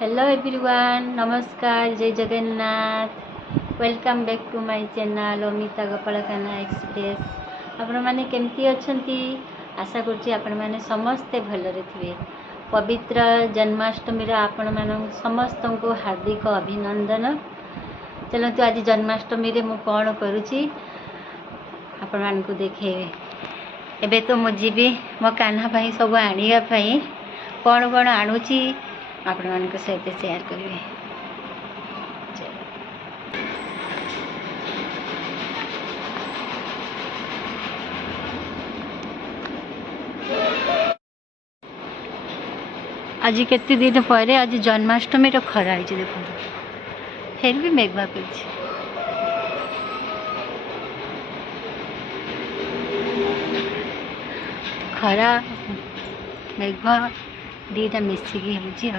Hello everyone, नमस्कार, जय Jagannath. Welcome back to my channel Amita गोपालकाना एक्सप्रेस। आपण माने केमती अछंती? आशा करछि आपण माने समस्ते भलरे थिबे। पवित्र जन्माष्टमी रा आपण मान समस्त को हार्दिक अभिनंदन। चलतु आज जन्माष्टमी रे मु कोन करूछि आपण मान को देखेबे। एबे तो मु जीबी मो कान्हा भाई सब आनिया भाई कौन कौन आणुची आपण मान सहित सेयार करेंगे। आज केते दिन पर आज जन्माष्टमी रो खरा है देखो, फिर भी मेघवा कर खरा मेघवा दीटा मिसिकी होची।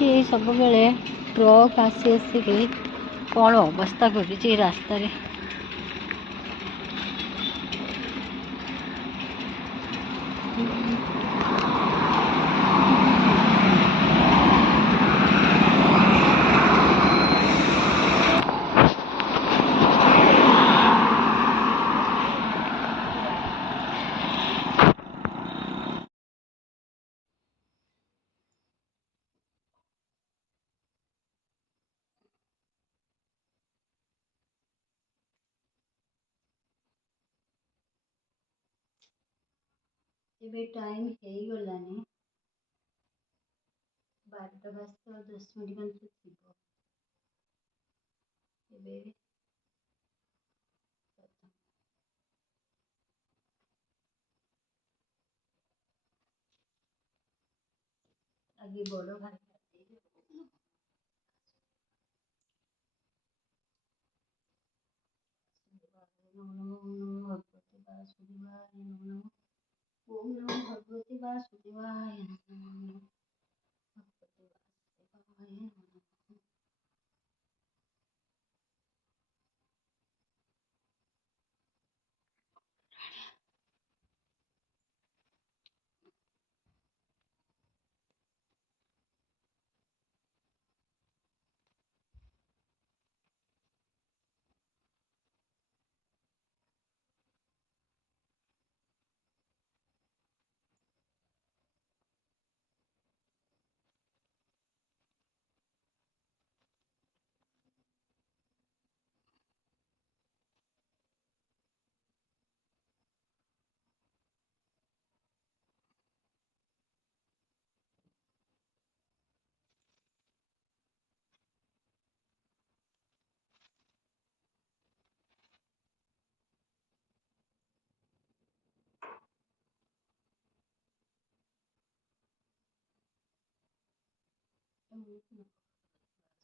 ये सब बेले ट्रक आसी आसिक कौन अवस्था कर रास्ता रे। एबे टाइम हे गलानी 12:10 थिबो। एबे आगे बड़ भाई भगवती वासुदेवाय नमः। ओम नमो भगवते वासुदेवाय नमः। भगवते वासुदेवाय नमः।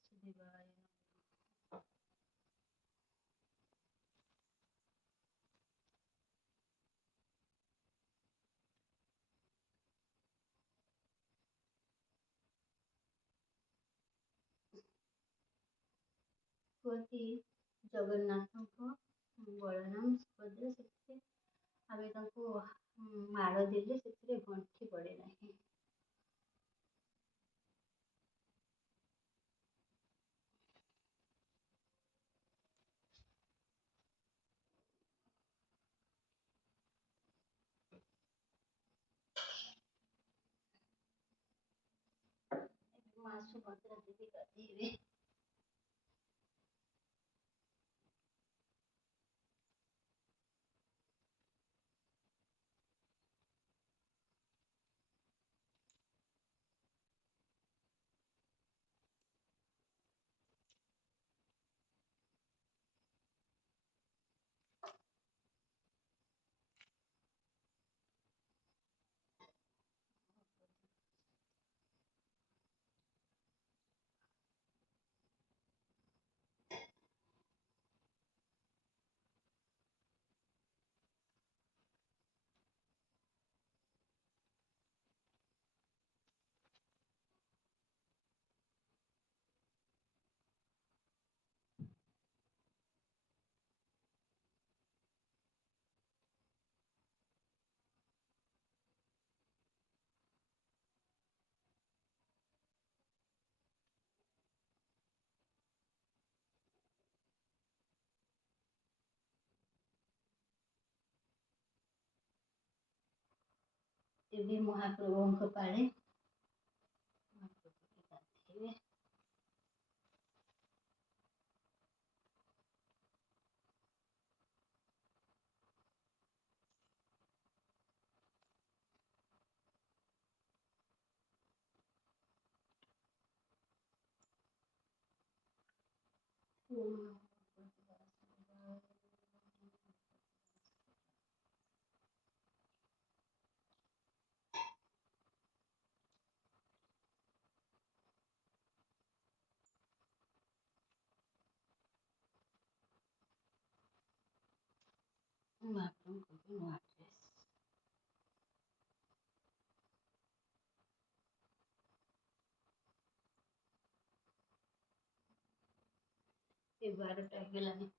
वासुदेवाय कहती जगन्नाथ को बलराम सुभद्रा से आमे माड़ देले से गंठी पड़े ना। माँ सुभद्रा देवी गाधी ଏବେ ମହାପ୍ରଭୁଙ୍କ ପାଳି ମହାପ୍ରଭୁ ଗାଧେଇବେ। ମହାପ୍ରଭୁଙ୍କ ବି ନୂଆ ଡ୍ରେସ୍। ଏ 12ଟା ହେଇଗଲାଣି।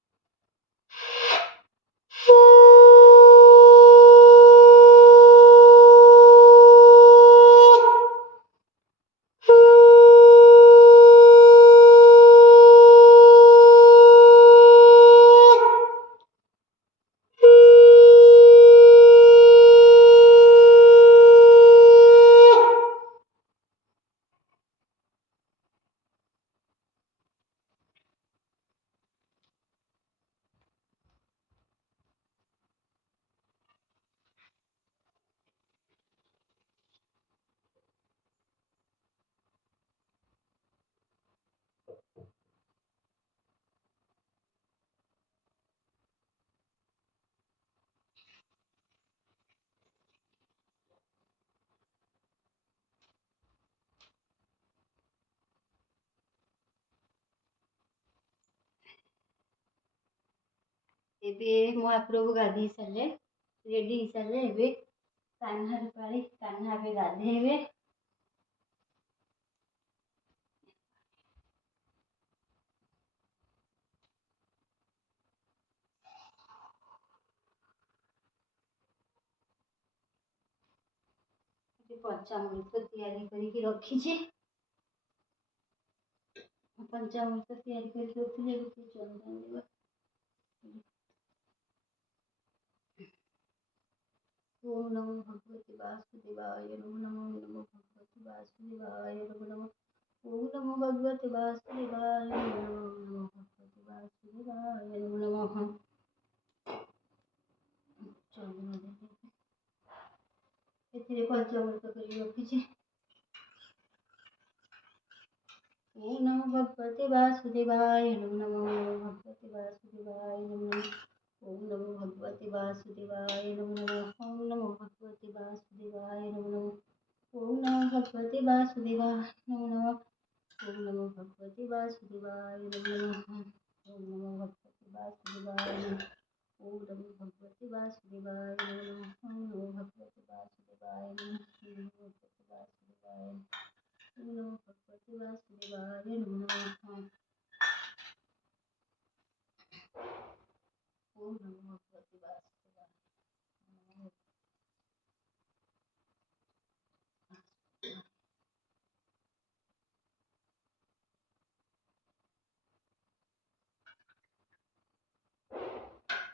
ଏବେ ମହାପ୍ରଭୁ ଗାଧେଇ ସାରିଲେ, ରେଡି ହେଇସାରିଲେ। ଏବେ କାହ୍ନାର ପାଳି, କାହ୍ନା ଏବେ ଗାଧେଇବେ। ପଞ୍ଚାମୃତ ତିଆରି କରିକି ରଖିଛି। ପଞ୍ଚାମୃତ ତିଆରି କରିକି ରଖିଲେ ଏବେ ଚନ୍ଦନ ଦେବା। ओम नमो भगवते वासुदेवाय नमो नमो नमो भगवते वासुदेवाय नमो नमो ओम नमो भगवते वासुदेवाय नमो नमो भगवते वासुदेवाय नमो नमः। चंदन देवी एथिरे पंचामृत करी रखिछि। ओम नमो भगवते वासुदेवाय नमो नमो भगवते वासुदेवाय नमो नमः। ओम नमो भगवते वासुदेवाय नमो नमः। ओम नमो भगवते वासुदेवाय नमो नमः। ओम नमो भगवते वासुदेवाय नमो नमः। ओम नमो भगवते वासुदेवाय नमो नमः। ओम नमो भगवते वासुदेवाय नमः। ओम नमो भगवते वासुदेवाय नमो नमः। ओम नमो भगवते वासुदेवाय नमः। ओम नमो भगवते वासुदेवाय नमो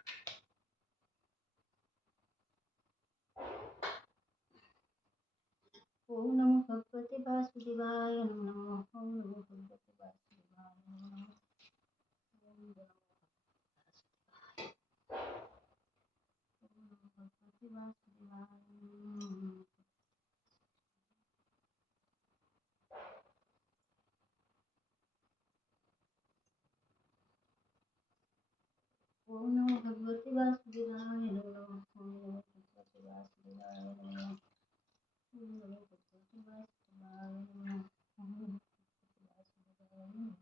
नमः। ओम नमो भगवते वासुदेवाय नमो नमः। ओम नमो भगवते वासुदेवाय नमो नमः। ओम नमो भगवते वासुदेवाय नमो नमः। ओम नमो भगवते वासुदेवाय नमो नमः। ओम नमो भगवते वासुदेवाय नमो नमः। ओम नमो भगवते वासुदेवाय नमो नमः। ओम नमो भगवते वासुदेवाय नमो नमः। ओम नमो भगवते वासुदेवाय नमो नमः।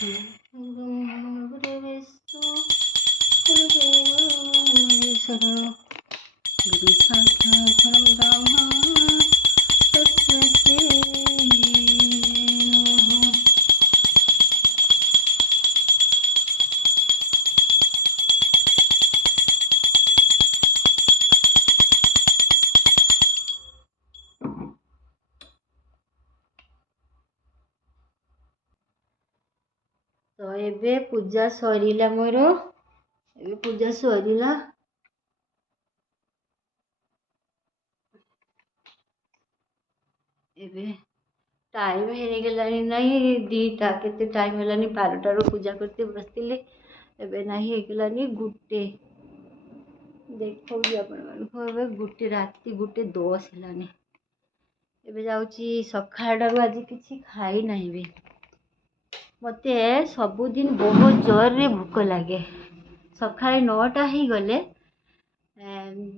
गुरु साक्षात् ब्रह्मा तस्मै नमः। तो एबे पूजा सरीला मोर एबे पूजा सरीला एबे टाइम हे गलानी नहीं दीटा केते टाइम हेलानी 12 रो पूजा करते बसतिले एबे नहीं हे गलानी गुटे देखो भी अपन मानको एबे गुटे राती गुटे 10 हेलानी एबे जाउची सखाडारू आज किछि खाई नाही बे मते सबुदिन बहुत जोर रे भूख लगे सकाळे 9टा ही गले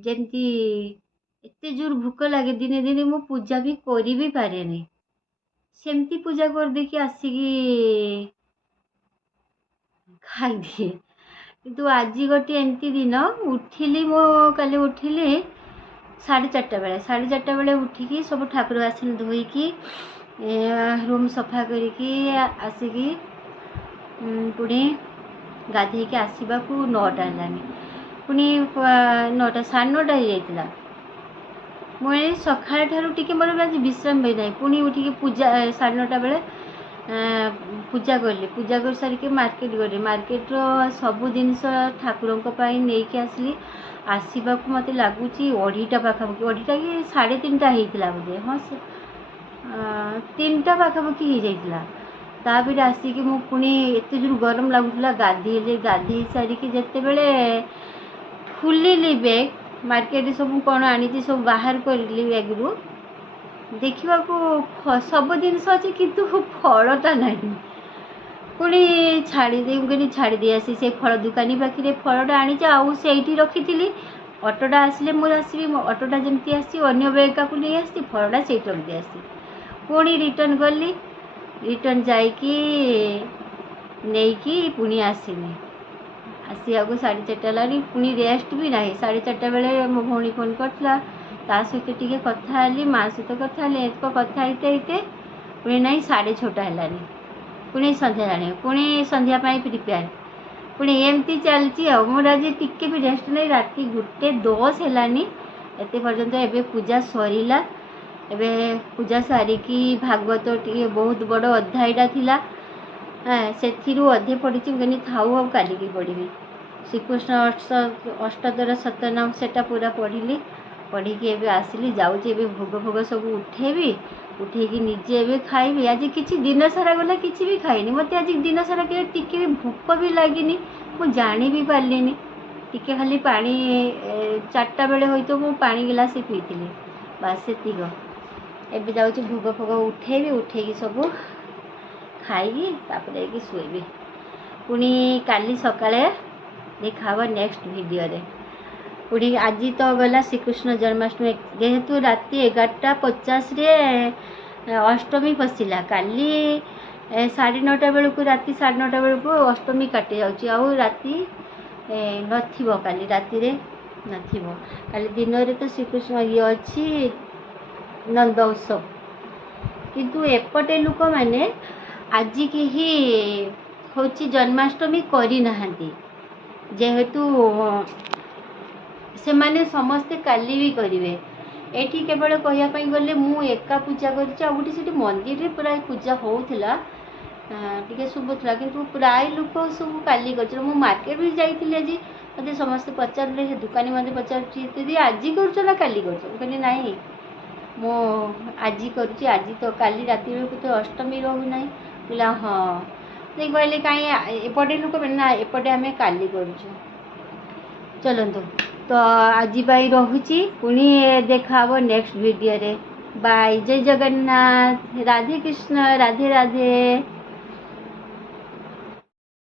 जेमती एते जोर भूख लगे दिने दिने मो पूजा भी करी भी पारे नहीं सेमती पूजा कर देखी आसिकी खाई दिए किंतु आज गोटे एमती दिन उठिली मो काली उठिली 4:30 बेले उठिकी सब ठाकुर आसन धोईकी रूम सफा करिकी आसिकी पुणी गाधे के आसवा को 9टा हेलानी पुणी 9टा 9:30 हो जाइतिला मुझे सकाळ ठारू टिके मोर आज विश्राम भी नहीं पुणी उठिकी पूजा 9:30 बेले पूजा कली पूजा कर सारिके मार्केट गली मार्केट रो सबु जिनस ठाकुरों नहीं के आसली आसवा को मत लगुच 2:30 पाखापाखि 2:30 कि 3:30 होता बोधे हाँ 3टा पाखापाखि हो जाइतिला तापर आसिकी मु पुणी एत जोर गरम लगुला गाधे सारिकी जेते बेले खुलिली बैग मार्केट सब कौन आनी सब बाहर करी बैग रु देखा सब जिनस अच्छे किंतु फलटा नहीं पुणी छाड़ी छाड़ी आसी से फल दुकानी पाखे फलटा आनी आईटी रखी थी ऑटोटा आसिले मुझे आसवि ऑटोटा जमी आसी अन्य बैग का नहीं आसी फलटा से रखी आसी पुणी रिटर्न गली रिटर्न जाइकी नहीं पुणी आसनी आसिया को 4:30 लानी पुणी रेस्ट भी नहीं 4:30 बेले मो भौणी फोन करता ता सहित टिके कथा हली माँ सहित कथा हली एतक कथा होते पुणी ना 6:30 हेलानी पुणी संध्या लानी पुणी संध्या प्रिपेयर पुणी एमती चलती मोर आज टिके भी रेस्ट नहीं राति 1:10 हेलानी एते पर्यंत एबे पूजा सरीला एबे पूजा सारिकी भागवत टिके बहुत बड़ अध्यायटा थिला से अधे पढ़ी कहनी थाऊ आ कालिकी पढ़ी श्रीकृष्ण अष्टोत्तर शतनाम सेटा पूरा पढ़ी पढ़ी एबे आसिली जाऊँगी भोग भोग सब उठेबी उठेकी निजे एबे खाइबी आज किछि दिन सारा गला किछि भी खाइनी मते आज दिन सारा के टिके भी भूख भी लागिनी मु जानी भी पारलिनी टिके खाली पानी 4टा बेले होई तो मु पानी गिलास पीतिली बस सेतिक एबे जाऊँगी भोग भोग उठेबी उठेकी सब खाइकी तापर कि शुएबी पुणी काली सकाळे देखा नेक्स्ट वीडियो रे पुणी आज तो गला श्रीकृष्ण जन्माष्टमी जेहेतु राति 11:50 रे अष्टमी पशिला काली 9:30 बेलू राति 9:30 बेलू अष्टमी काटी जाऊँगी आउ राति नथिबो काली राति रे नथिबो काली दिन रे तो श्रीकृष्ण ये अच्छी नंद उत्सव किंतु एपटे लोक माने आज के ही हूँ जन्माष्टमी करी नहांती जेहेतु से माने समस्ते काली भी करेंगे एठी केवल कहवाई गले मु एका पूजा कर मंदिर रे प्राय पूजा होउथिला टिके शुभुला किंतु प्राय लोक सब काली कर मार्केट भी जाइए आज मत समस्ते पचारे दुकानी मत पचार आज कर काली कर नाई मो आज करुँच आज तो काली राति बेलू तो अष्टमी रहू ना बोला हाँ नहीं कहले कहीं एपटे लोक ना एपटे आम काली करुँ चलतु तो आज रोची पुणी देखा नेक्स्ट वीडियो रे बाय जय जगन्नाथ राधे कृष्ण राधे राधे।